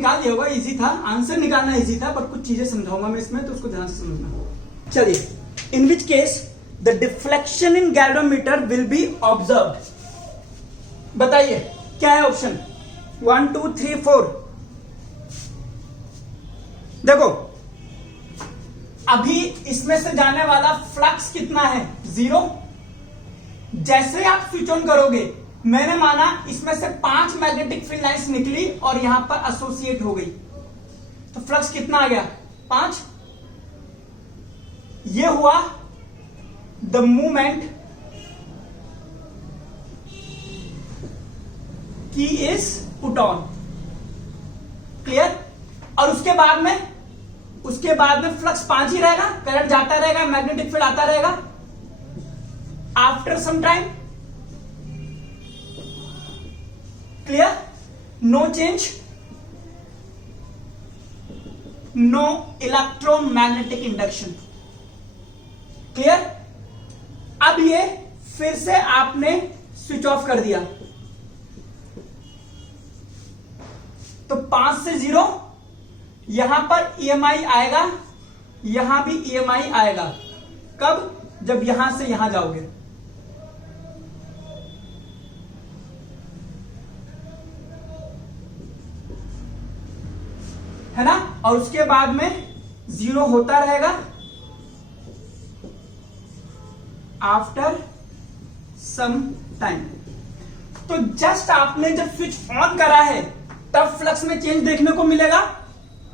निकाल दिया होगा, इजी था, आंसर निकालना इजी था, बट कुछ चीजें समझाऊंगा मैं इसमें, तो उसको ध्यान से समझना। चलिए, in which case the deflection in galvanometer will be observed. बताइए क्या है ऑप्शन 1 2 3 4। देखो अभी इसमें से जाने वाला फ्लक्स कितना है, 0। जैसे आप स्विच ऑन करोगे, मैंने माना इसमें से 5 मैग्नेटिक फील्ड लाइंस निकली और यहां पर एसोसिएट हो गई, तो फ्लक्स कितना आ गया, 5। ये हुआ द मूवमेंट की इज पुट ऑन। क्लियर। और उसके बाद में फ्लक्स 5 ही रहेगा, करंट जाता रहेगा, मैग्नेटिक फील्ड आता रहेगा। After some time, clear, no change, no electromagnetic induction. Clear. अब ये फिर से आपने स्विच ऑफ कर दिया, तो 5 से 0, यहां पर ईएमआई आएगा, यहां भी ईएमआई आएगा। कब? जब यहां से यहां जाओगे। है ना। और उसके बाद में 0 होता रहेगा आफ्टर सम टाइम। तो जस्ट आपने जब स्विच ऑन करा है तब फ्लक्स में चेंज देखने को मिलेगा,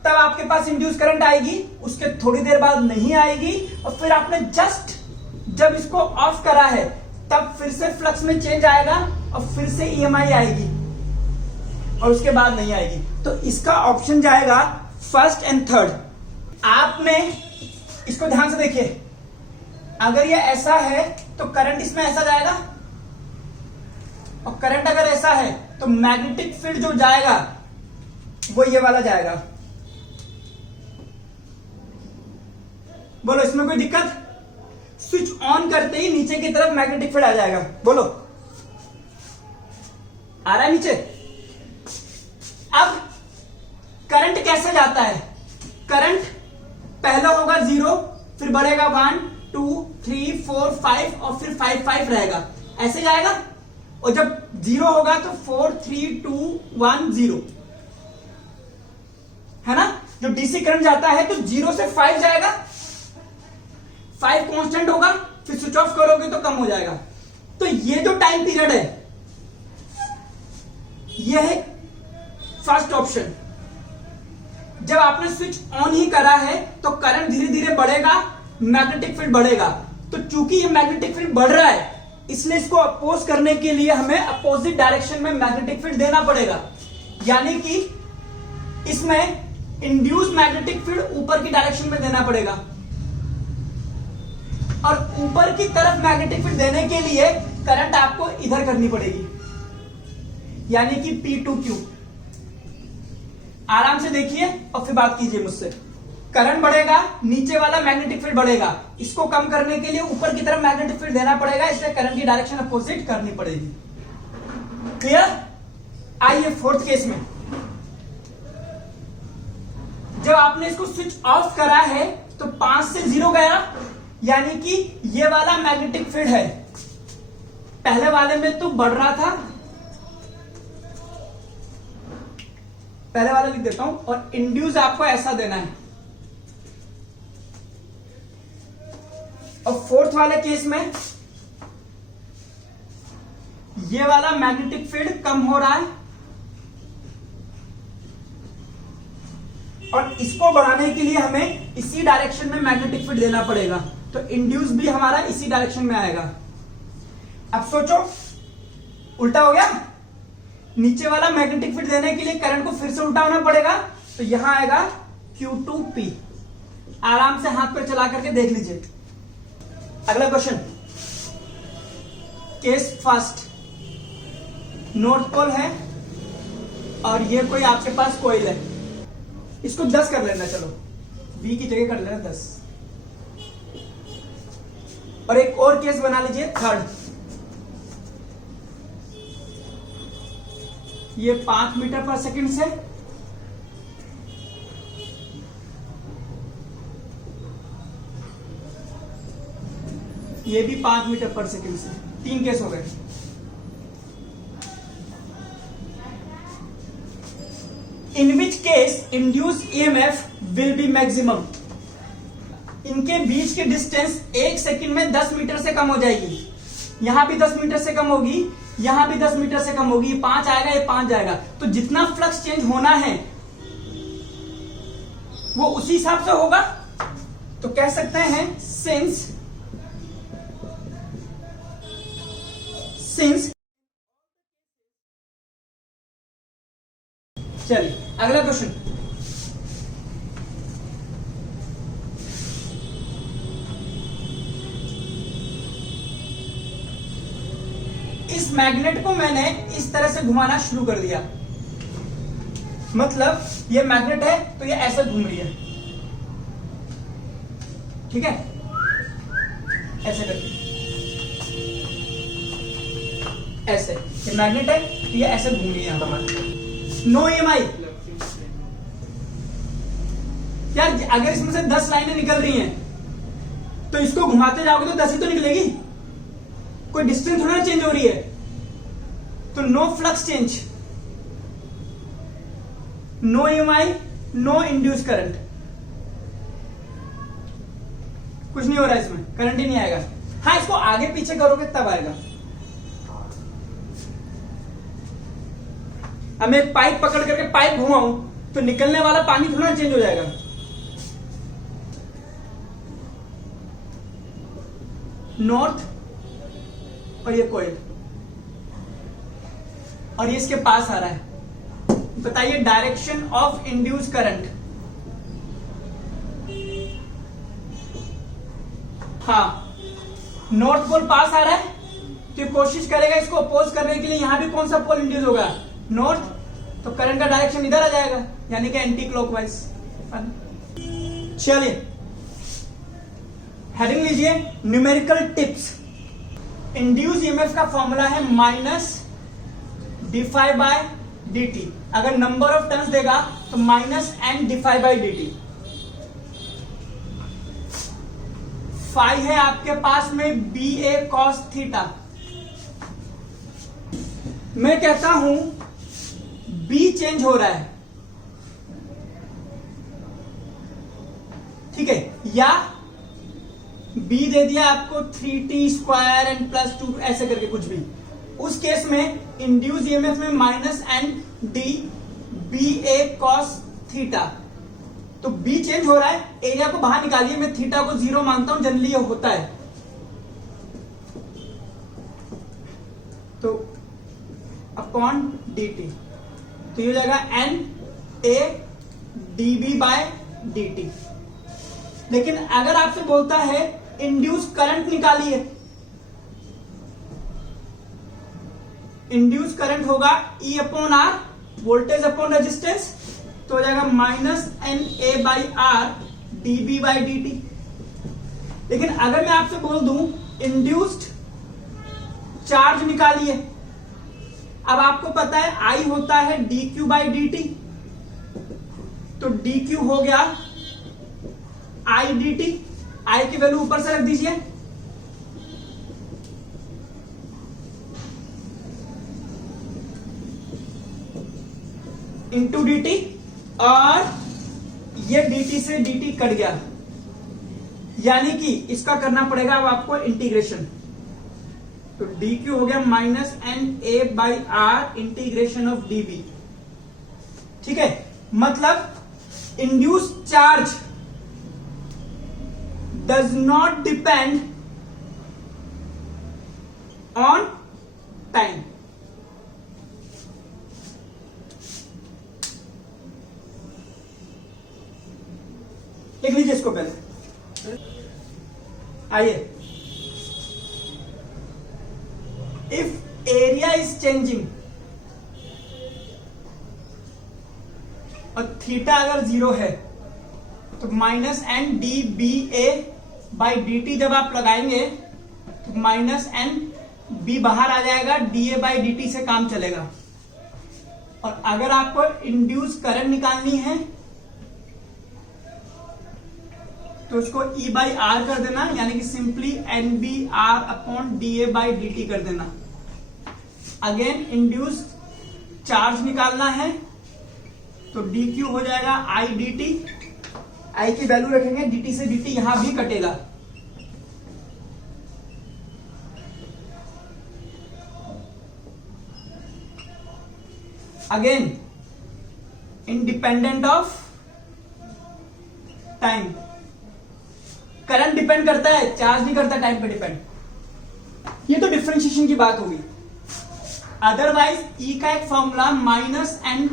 तब आपके पास इंड्यूस करंट आएगी, उसके थोड़ी देर बाद नहीं आएगी, और फिर आपने जस्ट जब इसको ऑफ करा है तब फिर से फ्लक्स में चेंज आएगा और फिर से ईएमआई आएगी और उसके बाद नहीं आएगी। तो इसका ऑप्शन जाएगा फर्स्ट एंड थर्ड। आपने इसको ध्यान से देखिए, अगर ये ऐसा है तो करंट इसमें ऐसा जाएगा, और करंट अगर ऐसा है तो मैग्नेटिक फील्ड जो जाएगा वो ये वाला जाएगा। बोलो इसमें कोई दिक्कत? स्विच ऑन करते ही नीचे की तरफ मैग्नेटिक फील्ड आ जाएगा। बोलो आ रहा है नीचे? अब करंट कैसे जाता है? करंट पहला होगा 0, फिर बढ़ेगा 1 2 3 4 5 और फिर 5 5 रहेगा, ऐसे जाएगा। और जब 0 होगा तो 4 3 2 1 0, है ना। जब डीसी करंट जाता है तो 0 से 5 जाएगा, 5 कांस्टेंट होगा, फिर स्विच ऑफ करोगे तो कम हो जाएगा। तो ये जो टाइम पीरियड है ये है फर्स्ट ऑप्शन। जब आपने स्विच ऑन ही करा है तो करंट धीरे धीरे बढ़ेगा, मैग्नेटिक फील्ड बढ़ेगा। तो चूंकि ये मैग्नेटिक फील्ड बढ़ रहा है, इसलिए इसको अपोज करने के लिए हमें अपोजिट डायरेक्शन में मैग्नेटिक फील्ड देना पड़ेगा, यानी कि इसमें इंड्यूस मैग्नेटिक फील्ड ऊपर की डायरेक्शन में देना पड़ेगा। और ऊपर की तरफ मैग्नेटिक फील्ड देने के लिए करंट आपको इधर करनी पड़ेगी, यानी कि P2Q। आराम से देखिए और फिर बात कीजिए मुझसे। करंट बढ़ेगा, नीचे वाला मैग्नेटिक फील्ड बढ़ेगा, इसको कम करने के लिए ऊपर की तरफ मैग्नेटिक फील्ड देना पड़ेगा, इसलिए करंट की डायरेक्शन अपोजिट करनी पड़ेगी। क्लियर? आइए फोर्थ केस में, जब आपने इसको स्विच ऑफ करा है तो 5 से 0 गया, यानी कि ये वाला मैग्नेटिक फील्ड है, पहले वाले में तो बढ़ रहा था, पहले वाला लिख देता हूं, और इंड्यूस आपको ऐसा देना है। और फोर्थ वाले केस में ये वाला मैग्नेटिक फील्ड कम हो रहा है, और इसको बढ़ाने के लिए हमें इसी डायरेक्शन में मैग्नेटिक फील्ड देना पड़ेगा, तो इंड्यूस भी हमारा इसी डायरेक्शन में आएगा। अब सोचो, उल्टा हो गया। नीचे वाला मैग्नेटिक फील्ड देने के लिए करंट को फिर से उल्टा होना पड़ेगा, तो यहां आएगा Q2P। आराम से हाथ पर चला करके देख लीजिए। अगला question, case first, north pole है और ये कोई आपके पास कोयल है, इसको 10 कर लेना, चलो V की जगह कर लेना 10। और एक और केस बना लीजिए थर्ड, ये 5 मीटर पर सेकंड से ये भी 5 मीटर पर सेकेंड से। 3 केस हो गए। In which case induced EMF will be maximum. इनके बीच की डिस्टेंस 1 सेकंड में 10 मीटर से कम हो जाएगी। यहां भी 10 मीटर से कम होगी, यहां भी 10 मीटर से कम होगी। 5 आएगा, ये 5 जाएगा। तो जितना फ्लक्स चेंज होना है वो उसी हिसाब से होगा। तो कह सकते हैं सिंस चलिए अगला क्वेश्चन। इस मैग्नेट को मैंने इस तरह से घुमाना शुरू कर दिया, मतलब ये मैग्नेट है तो ये ऐसे घूम रही है, ठीक है, ऐसे करके, ऐसे ये मैग्नेट है तो ये ऐसे घूम रही है हमारे। No EMI. यार अगर इसमें से 10 लाइनें निकल रही हैं तो इसको घुमाते जाओगे तो 10 ही तो निकलेगी, कोई डिस्टेंस थोड़ा चेंज हो रही है। तो no flux change, no EMI, no induce current, कुछ नहीं हो रहा है इसमें, करंट ही नहीं आएगा। हाँ इसको आगे पीछे करोगे तब आएगा। अब मैं एक पाइप पकड़ करके पाइप घुमाऊं तो निकलने वाला पानी थोड़ा चेंज हो जाएगा। नॉर्थ और ये कोयल और ये इसके पास आ रहा है। बताइए डायरेक्शन ऑफ इंड्यूस करंट। हाँ नॉर्थ पोल पास आ रहा है तो ये कोशिश करेगा इसको अपोज करने के लिए। यहां भी कौन सा पोल इंड्यूस होगा, नॉर्थ, तो करंट का डायरेक्शन इधर आ जाएगा, यानी कि एंटी क्लॉकवाइज। चलिए हेडिंग लीजिए न्यूमेरिकल टिप्स। इंड्यूस ईएमएफ का फॉर्मूला है माइनस डिफाई बाय dt। अगर नंबर ऑफ टर्न्स देगा तो minus N d phi by dt। Phi है आपके पास में बी ए कॉस थीटा। मैं कहता हूं बी चेंज हो रहा है, ठीक है, या बी दे दिया आपको 3t² एंड +2 ऐसे करके कुछ भी। उस केस में इंड्यूस ईएमएफ में माइनस एन डी बी ए कॉस थीटा। तो बी चेंज हो रहा है, एरिया को बाहर निकालिए। मैं थीटा को 0 मानता हूं, जनरली ये होता है। तो अपॉन डी टी, तो ये हो जाएगा N A D B by D T. लेकिन अगर आपसे बोलता है इंड्यूस करंट निकालिए, इंड्यूस करंट होगा E upon R, voltage upon resistance, तो हो जाएगा minus N A by R D B by D T. लेकिन अगर मैं आपसे बोल दूं इंड्यूस्ड चार्ज निकालिए, अब आपको पता है I होता है D Q by D T, तो डी क्यू हो गया आई डी टी। आई की वैल्यू ऊपर से रख दीजिए, इंटू डी टी, और ये डी टी से डी टी कट गया, यानी कि इसका करना पड़ेगा अब आपको इंटीग्रेशन। तो डी क्यू हो गया minus N A by R integration of D B, ठीक है। मतलब induce charge does not depend on time। लिख लीजिए इसको पहले, आइए। इफ एरिया इज चेंजिंग और थीटा अगर 0 है तो minus N D B A by D T जब आप लगाएंगे तो माइनस एन बी बाहर आ जाएगा, D A by D T से काम चलेगा। और अगर आपको इंड्यूस करंट निकालनी है तो तो उसको E बाई आर कर देना, यानी कि simply NBR upon DA by DT कर देना। अगेन इंड्यूस चार्ज निकालना है, तो DQ हो जाएगा I DT, I की वैल्यू रखेंगे, DT से DT यहां भी कटेगा। Again independent of time, current depend करता है, चार्ज नहीं करता टाइम पे डिपेंड। ये तो डिफरेंशिएशन की बात होगी। अदरवाइज E का एक formula minus N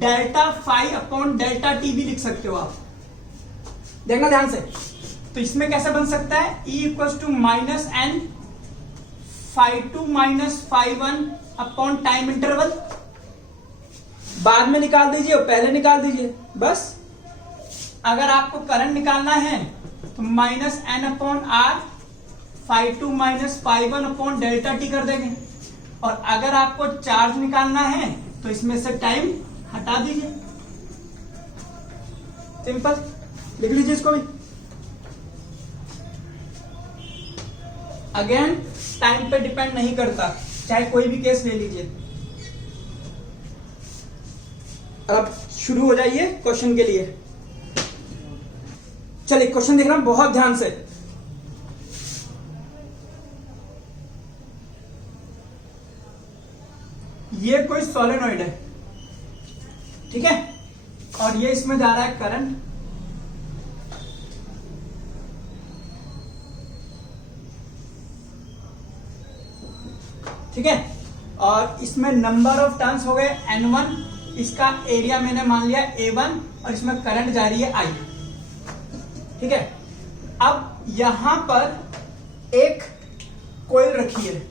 delta phi upon delta T भी लिख सकते हो आप, देखना ध्यान से। तो इसमें कैसे बन सकता है, E equal to minus N phi two minus phi one upon time interval. बाद में निकाल दीजिए और पहले निकाल दीजिए बस। अगर आपको करंट निकालना है तो minus N upon R phi two minus phi one upon delta T कर देंगे, और अगर आपको चार्ज निकालना है तो इसमें से टाइम हटा दीजिए, सिंपल। लिख लीजिए इसको भी। अगेन टाइम पे डिपेंड नहीं करता, चाहे कोई भी केस ले लीजिए। अब शुरू हो जाइए क्वेश्चन के लिए। चलिए क्वेश्चन देखना बहुत ध्यान से। ये कोई सोलेनॉइड है, ठीक है, और ये इसमें जा रहा है करंट। ठीक है, और इसमें नंबर ऑफ टर्न्स हो गए N1, इसका एरिया मैंने मान लिया A1, और इसमें करंट जा रही है I। ठीक है, अब यहां पर एक कोयल रखी है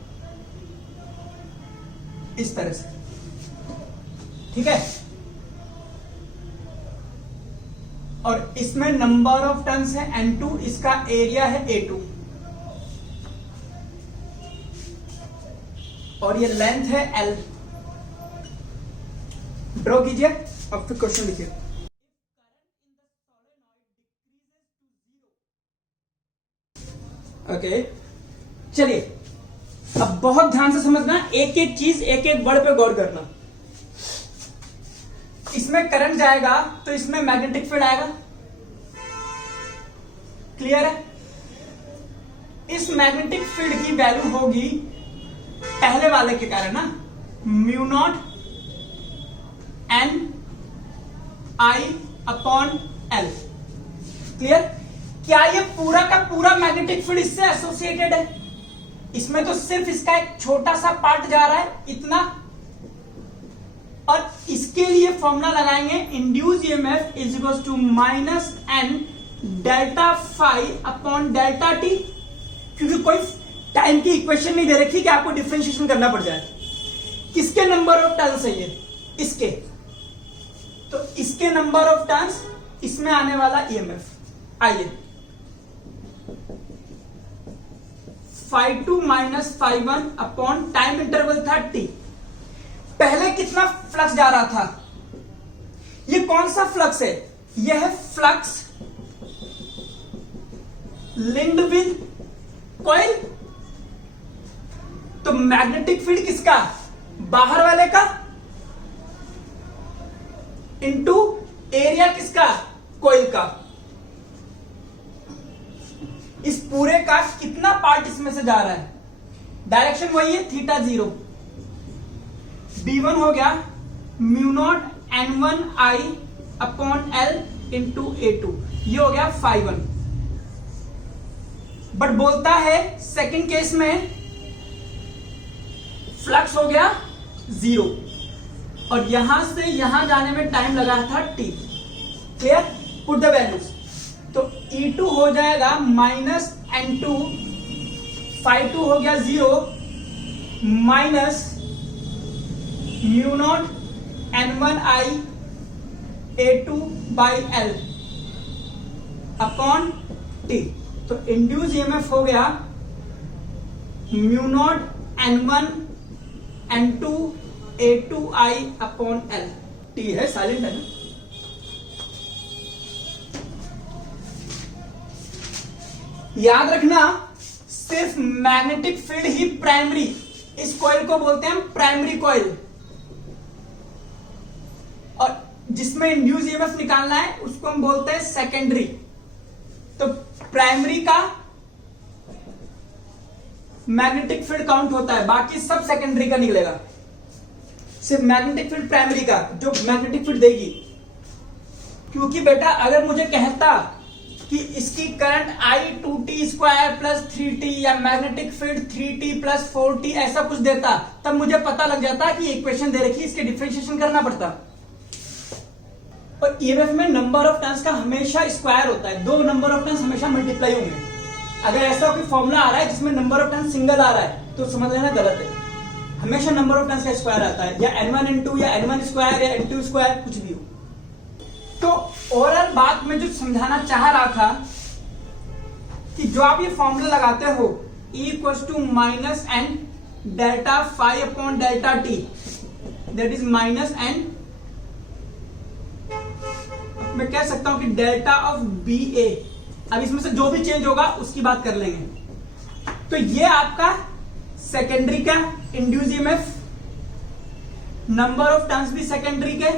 इस तरह से, ठीक है, और इसमें नंबर ऑफ टर्न्स है N2, इसका एरिया है A2, और ये लेंथ है L। ड्रॉ कीजिए, अब फिर क्वेश्चन लिखिए। ओके, चलिए अब बहुत ध्यान से समझना, एक एक चीज एक एक वर्ड पे गौर करना। इसमें करंट जाएगा तो इसमें मैग्नेटिक फील्ड आएगा, क्लियर है। इस मैग्नेटिक फील्ड की वैल्यू होगी पहले वाले के कारण ना, mu not an I upon L, clear. क्या ये पूरा का पूरा मैग्नेटिक फील्ड इससे एसोसिएटेड है? इसमें तो सिर्फ इसका एक छोटा सा पार्ट जा रहा है, इतना। और इसके लिए फॉर्मूला लगाएंगे, induce EMF is equal to minus N delta phi upon delta T, क्योंकि कोई टाइम की इक्वेशन नहीं दे रखी कि आपको डिफरेंशिएशन करना पड़ जाए। किसके नंबर ऑफ टर्न्स है ये? इसके, तो इसके नंबर ऑफ टर्न्स, इसमें आने वाला ईएमएफ। आइए, phi two minus phi one upon time interval था T। पहले कितना फ्लक्स जा रहा था? ये कौन सा फ्लक्स है? यह है फ्लक्स लिंक्ड विद कॉइल। तो मैग्नेटिक फील्ड किसका? बाहर वाले का, इनटू एरिया किसका? कॉइल का। इस पूरे का कितना पार्ट इसमें से जा रहा है? डायरेक्शन वही है, थीटा 0। B1 हो गया mu naught N1 I upon L into A2, ये हो गया फाई 1। बट बोलता है सेकंड केस में फ्लक्स हो गया 0, और यहां से यहां जाने में टाइम लगा था T, clear. Put the values, तो E2 हो जाएगा माइनस N2, फाई 2 हो गया 0 minus mu naught N1 I A2 by L upon T। तो इंड्यूस ईएमएफ हो गया mu naught N1 N2 A2 I upon L। T है, साइलेंट है ना। याद रखना, सिर्फ मैग्नेटिक फील्ड ही प्राइमरी, इस कॉइल को बोलते हैं प्राइमरी कॉइल, और जिसमें इंड्यूस ईएमएफ निकालना है उसको हम बोलते हैं सेकेंडरी। तो प्राइमरी का मैग्नेटिक फील्ड काउंट होता है, बाकी सब सेकेंडरी का निकलेगा। सिर्फ मैग्नेटिक फील्ड प्राइमरी का जो मैग्नेटिक फील्ड देगी। क्योंकि बेटा अगर मुझे कहता कि इसकी करंट I2t² प्लस 3t या magnetic field 3t plus 4t ऐसा कुछ देता, तब मुझे पता लग जाता कि इक्वेशन दे रखी, इसके डिफरेंशिएशन करना पड़ता। और ईएमएफ में नंबर ऑफ टर्न्स का हमेशा स्क्वायर होता है, दो नंबर ऑफ टर्न्स हमेशा मल्टीप्लाई होंगे। अगर ऐसा कोई फॉर्मूला आ रहा है जिसमें नंबर ऑफ टर्न्स सिंगल आ रहा है तो समझ लेना गलत है। हमेशा नंबर ऑफ टर्न्स का स्क्वायर आता है, या n1 n2 या n1² या n2², कुछ भी हो। तो ओवरऑल बात में जो समझाना चाह रहा था कि जो आप ये फॉर्मूला लगाते हो E = -n delta phi upon delta T, that is -n, मैं कह सकता हूं कि डेल्टा ऑफ BA। अब इसमें से जो भी चेंज होगा उसकी बात कर लेंगे। तो ये आपका सेकेंडरी का induce EMF, number of turns भी सेकेंडरी के,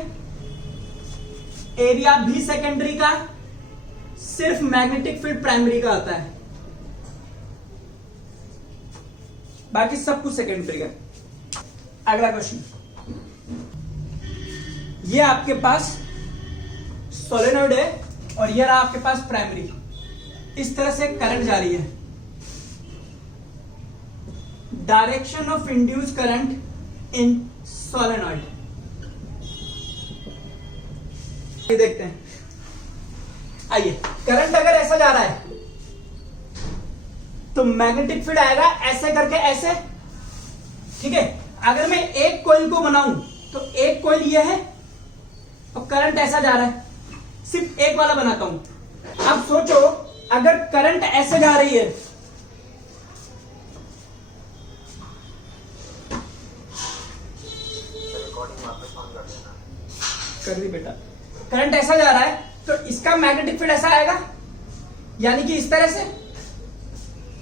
एरिया भी सेकेंडरी का, सिर्फ मैग्नेटिक फील्ड प्राइमरी का आता है, बाकी सब कुछ सेकेंडरी का। अगला क्वेश्चन, ये आपके पास सोलेनोइड है और ये रहा आपके पास प्राइमरी। इस तरह से करंट जा रही है। Direction of induce current in solenoid, ये देखते हैं। आइए, करंट अगर ऐसा जा रहा है तो मैग्नेटिक फील्ड आएगा ऐसे करके, ऐसे, ठीक है। अगर मैं एक कॉइल को बनाऊं तो एक कॉइल ये है और करंट ऐसा जा रहा है, सिर्फ एक वाला बनाता हूं। अब सोचो अगर करंट ऐसे जा रही है, कर दी बेटा, करंट ऐसा जा रहा है तो इसका मैग्नेटिक फील्ड ऐसा आएगा, यानी कि इस तरह से,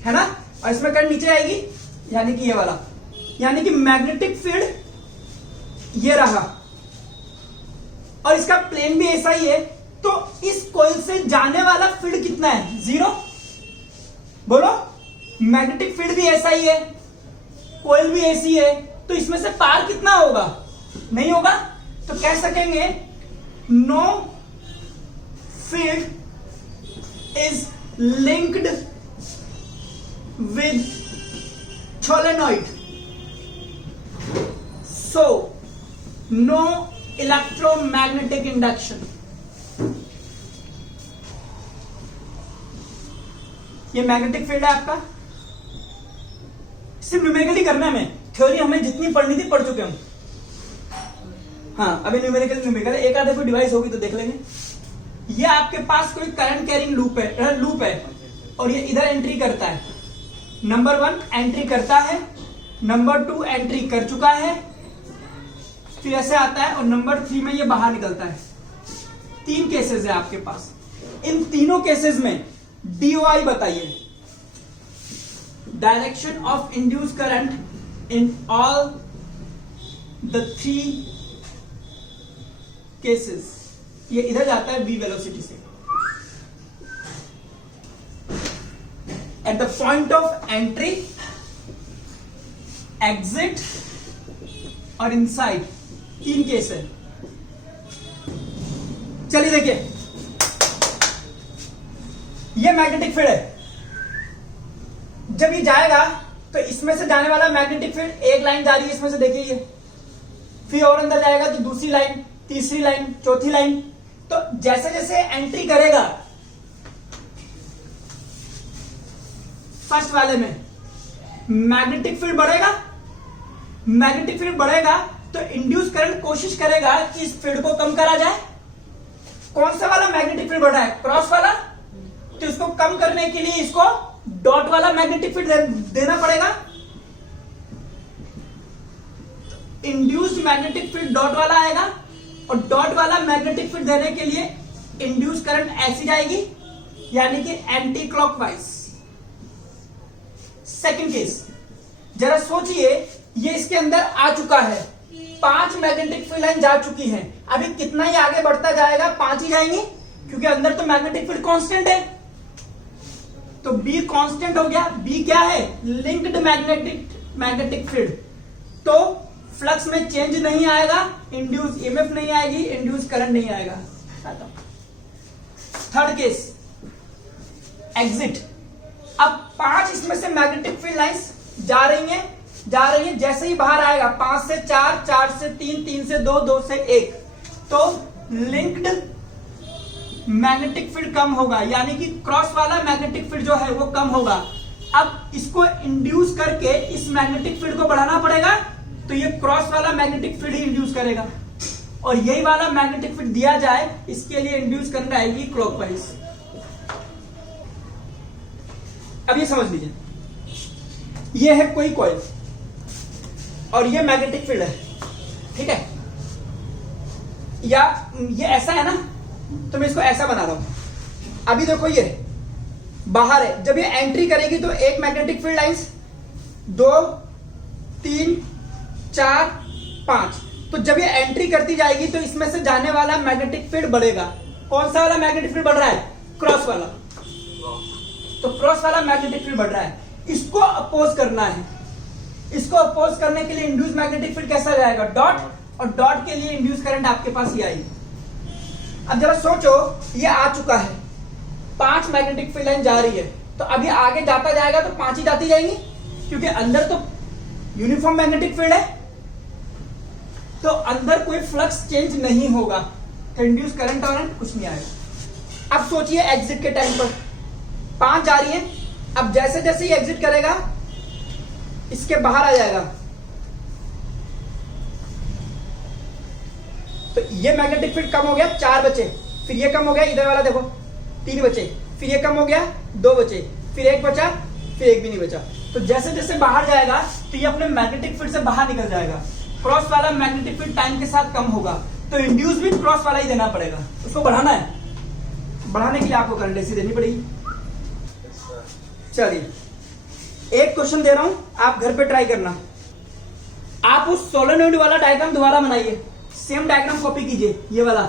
है ना, और इसमें करंट नीचे आएगी, यानी कि ये वाला, यानी कि मैग्नेटिक फील्ड ये रहा और इसका प्लेन भी ऐसा ही है। तो इस कॉइल से जाने वाला फील्ड कितना है? 0। बोलो, मैग्नेटिक फील्ड भी ऐसा ही है, कॉइल भी ऐसी है, तो इसमें से पार कितना होगा? नहीं होगा। तो कह सकेंगे no field is linked with solenoid, so no electromagnetic induction. ये मैग्नेटिक फील्ड है आपका, सिर्फ न्यूमेरिकली करना है। हमें थ्योरी हमें जितनी पढ़नी थी पढ़ चुके हम। हाँ, अभी न्यूमेरिकल एक आधे कोई डिवाइस होगी तो देख लेंगे। ये आपके पास कोई करंट कैरिंग लूप है और ये इधर एंट्री करता है। नंबर 1 एंट्री करता है, नंबर 2 एंट्री कर चुका है, फिर ऐसे आता है, और नंबर 3 में ये बाहर निकलता है। 3 केसेस है आपके पास। इन तीनों केसेस में DOI बताइए, direction of induce current in all the 3 cases. ये इधर जाता है v वेलोसिटी से। At the point of entry, exit और इनसाइड, 3 केस है। चलिए देखिए, ये मैग्नेटिक फील्ड है। जब ये जाएगा तो इसमें से जाने वाला मैग्नेटिक फील्ड, एक लाइन जा रही है इसमें से, देखिए ये, फिर और अंदर जाएगा तो दूसरी लाइन, तीसरी लाइन, चौथी लाइन। तो जैसे जैसे एंट्री करेगा फर्स्ट वाले में, मैग्नेटिक फील्ड बढ़ेगा। मैग्नेटिक फील्ड बढ़ेगा तो इंड्यूस करंट कोशिश करेगा कि इस फील्ड को कम करा जाए। कौन सा वाला मैग्नेटिक फील्ड बढ़ा है? क्रॉस वाला। तो इसको कम करने के लिए इसको डॉट वाला मैग्नेटिक फील्ड देना पड़ेगा। इंड्यूस्ड मैग्नेटिक फील्ड डॉट वाला आएगा, और डॉट वाला मैग्नेटिक फील्ड देने के लिए इंड्यूस करंट ऐसी जाएगी, यानी कि एंटी क्लॉकवाइज। सेकंड केस, जरा सोचिए, ये इसके अंदर आ चुका है, 5 मैग्नेटिक फील्ड लाइन जा चुकी हैं। अभी कितना ही आगे बढ़ता जाएगा, 5 ही जाएंगी, क्योंकि अंदर तो मैग्नेटिक फील्ड कांस्टेंट है। तो बी कांस्टेंट हो गया। बी क्या है? Linked magnetic field. तो फ्लक्स में चेंज नहीं आएगा, इंड्यूस ईएमएफ नहीं आएगी, इंड्यूस करंट नहीं आएगा। Third case, exit. अब 5 इसमें से मैग्नेटिक फील्ड लाइंस जा रही हैं, जैसे ही बाहर आएगा 5 से 4, 4 से 3, 3 से 2, 2 से 1, तो लिंक्ड मैग्नेटिक फील्ड कम होगा, यानी कि क्रॉस वाला मैग्नेटिक फील्ड जो है वो कम होगा। अब इसको इंड्यूस करके इस मैग्नेटिक फील्ड को बढ़ाना पड़ेगा, तो ये क्रॉस वाला मैग्नेटिक फील्ड ही इंड्यूस करेगा, और यही वाला मैग्नेटिक फील्ड दिया जाए, इसके लिए इंड्यूस करना आएगी क्लॉकवाइज। अब ये समझ लीजिए, ये है कोई कॉइल और ये मैग्नेटिक फील्ड है, ठीक है, या ये ऐसा है ना, तो मैं इसको ऐसा बना रहा हूं। अभी देखो ये बाहर है, जब ये एंट्री करेगी तो एक मैग्नेटिक फील्ड लाइंस, 2, 3, 4, 5, तो जब ये एंट्री करती जाएगी तो इसमें से जाने वाला मैग्नेटिक फील्ड बढ़ेगा। कौन सा वाला मैग्नेटिक फील्ड बढ़ रहा है? क्रॉस वाला। तो क्रॉस वाला मैग्नेटिक फील्ड बढ़ रहा है, इसको अपोज करना है। इसको अपोज करने के लिए इंड्यूस मैग्नेटिक फील्ड कैसा जाएगा? डॉट, और डॉट के लिए इंड्यूस करंट आपके पास ये आएगी। अब जरा सोचो, ये आ चुका है, 5 मैग्नेटिक फील्ड लाइन जा रही है, तो अभी आगे जाता जाएगा तो 5 ही जाती जाएंगी, क्योंकि अंदर तो यूनिफॉर्म मैग्नेटिक फील्ड है, तो अंदर कोई फ्लक्स चेंज नहीं होगा, तो इंड्यूस करंट और कुछ नहीं आएगा। अब सोचिए एग्जिट के टाइम पर 5 जा रही है, अब जैसे जैसे ये एग्जिट करेगा इसके बाहर आ जाएगा, तो ये मैग्नेटिक फील्ड कम हो गया, 4 बचे, फिर ये कम हो गया, इधर वाला देखो 3 बचे, फिर ये कम हो गया, 2 बचे, फिर 1 बचा, फिर 1 भी नहीं बचा। तो जैसे जैसे बाहर जाएगा तो ये अपने मैग्नेटिक फील्ड से बाहर निकल जाएगा, क्रॉस वाला मैग्नेटिक फील्ड टाइम के साथ कम होगा, तो इंड्यूस भी क्रॉस वाला ही देना पड़ेगा। उसको बढ़ाना है, बढ़ाने के लिए आपको करंट ऐसी देनी पड़ेगी। चलिए एक क्वेश्चन दे रहा हूं, आप घर पे ट्राई करना। आप उस सोलेनोइड वाला डायग्राम दोबारा बनाइए, सेम डायग्राम कॉपी कीजिए, ये वाला।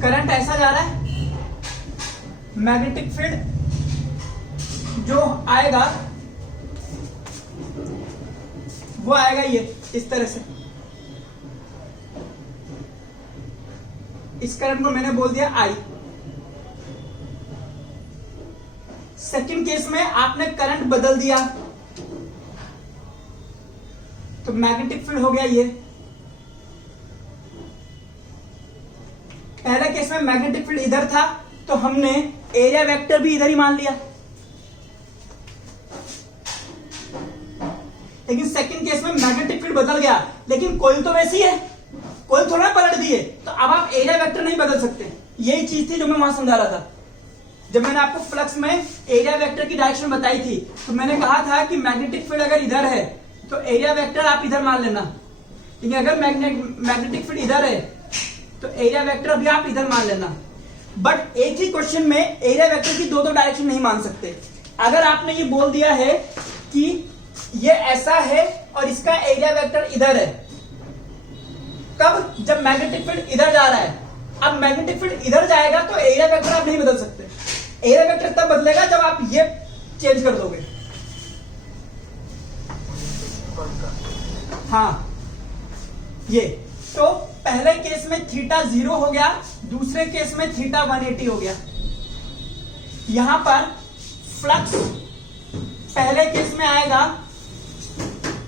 करंट ऐसा जा रहा है, मैग्नेटिक फील्ड जो आएगा वो आएगा ये इस तरह से। इस करंट को मैंने बोल दिया आई। सेकंड केस में आपने करंट बदल दिया, तो मैग्नेटिक फील्ड हो गया ये। पहले केस में मैग्नेटिक फील्ड इधर था, तो हमने एरिया वेक्टर भी इधर ही मान लिया, लेकिन सेकंड केस में मैग्नेटिक फील्ड बदल गया, लेकिन कोयल तो वैसी है, कोयल थोड़ा पलट दिए, तो अब आप एरिया वेक्टर नहीं बदल सकते। यही चीज थी जो मैं वहां समझा रहा था। जब मैंने आपको फ्लक्स में एरिया वेक्टर की डायरेक्शन बताई थी, तो मैंने कहा था कि मैग्नेटिक फील्ड अगर इधर है तो एरिया वेक्टर आप इधर मान लेना, लेकिन अगर मैग्नेटिक फील्ड इधर है तो एरिया वेक्टर भी आप इधर मान लेना। बट एक ही क्वेश्चन में एरिया वेक्टर की दो डायरेक्शन नहीं मान सकते। अगर आपने ये बोल दिया है कि ये ऐसा है और इसका एरिया वेक्टर इधर है, कब? जब मैग्नेटिक फील्ड इधर जा रहा है। अब मैग्नेटिक फील्ड इधर जाएगा तो एरिया वेक्टर आप नहीं बदल सकते। एरिया वेक्टर तब बदलेगा जब आप ये चेंज कर दोगे। हाँ, ये तो पहले केस में थीटा 0 हो गया, दूसरे केस में थीटा 180 हो गया। यहां पर फ्लक्स पहले केस में आएगा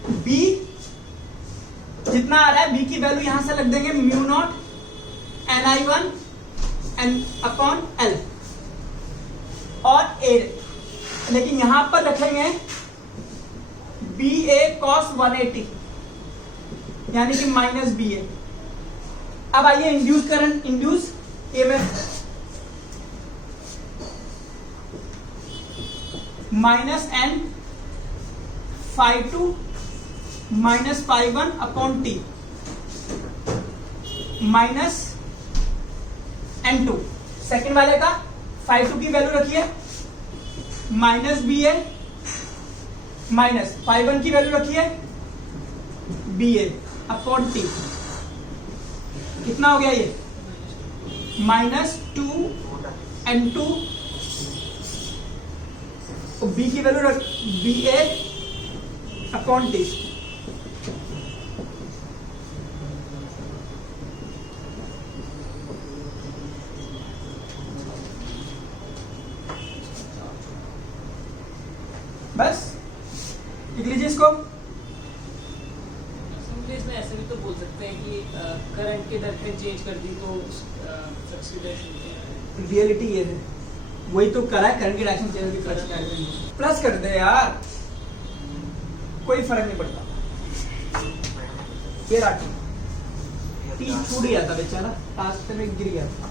बी, जितना आ रहा है बी की वैल्यू यहां से लग देंगे μ0 ni1 n अपॉन l और a, लेकिन यहां पर रखेंगे बी ए कॉस 180 यानी कि माइनस बी ए। अब आइए induce current, induce EMF minus n phi2 minus five one upon T minus N2। Second वाले का फाइव टू की वैल्यू रखिए माइनस बी ए माइनस फाइव वन की वैल्यू रखिए बी ए अपॉन टी। कितना हो गया ये माइनस टू N2 बी की वैल्यू रख बी ए अपॉन टी। बस लिख लीजिए इसको। इंग्लिश में ऐसे भी तो बोल सकते हैं कि करंट की दर चेंज कर दी तो फ्लक्स की डायरेक्शन। रियलिटी ये है, वही तो करा है, करंट की डायरेक्शन चेंज होगी, फ्लक्स की डायरेक्शन प्लस कर दे यार, कोई फर्क नहीं पड़ता। ये रहा टी छूट गया था बेचारा, रास्ते में गिर गया था।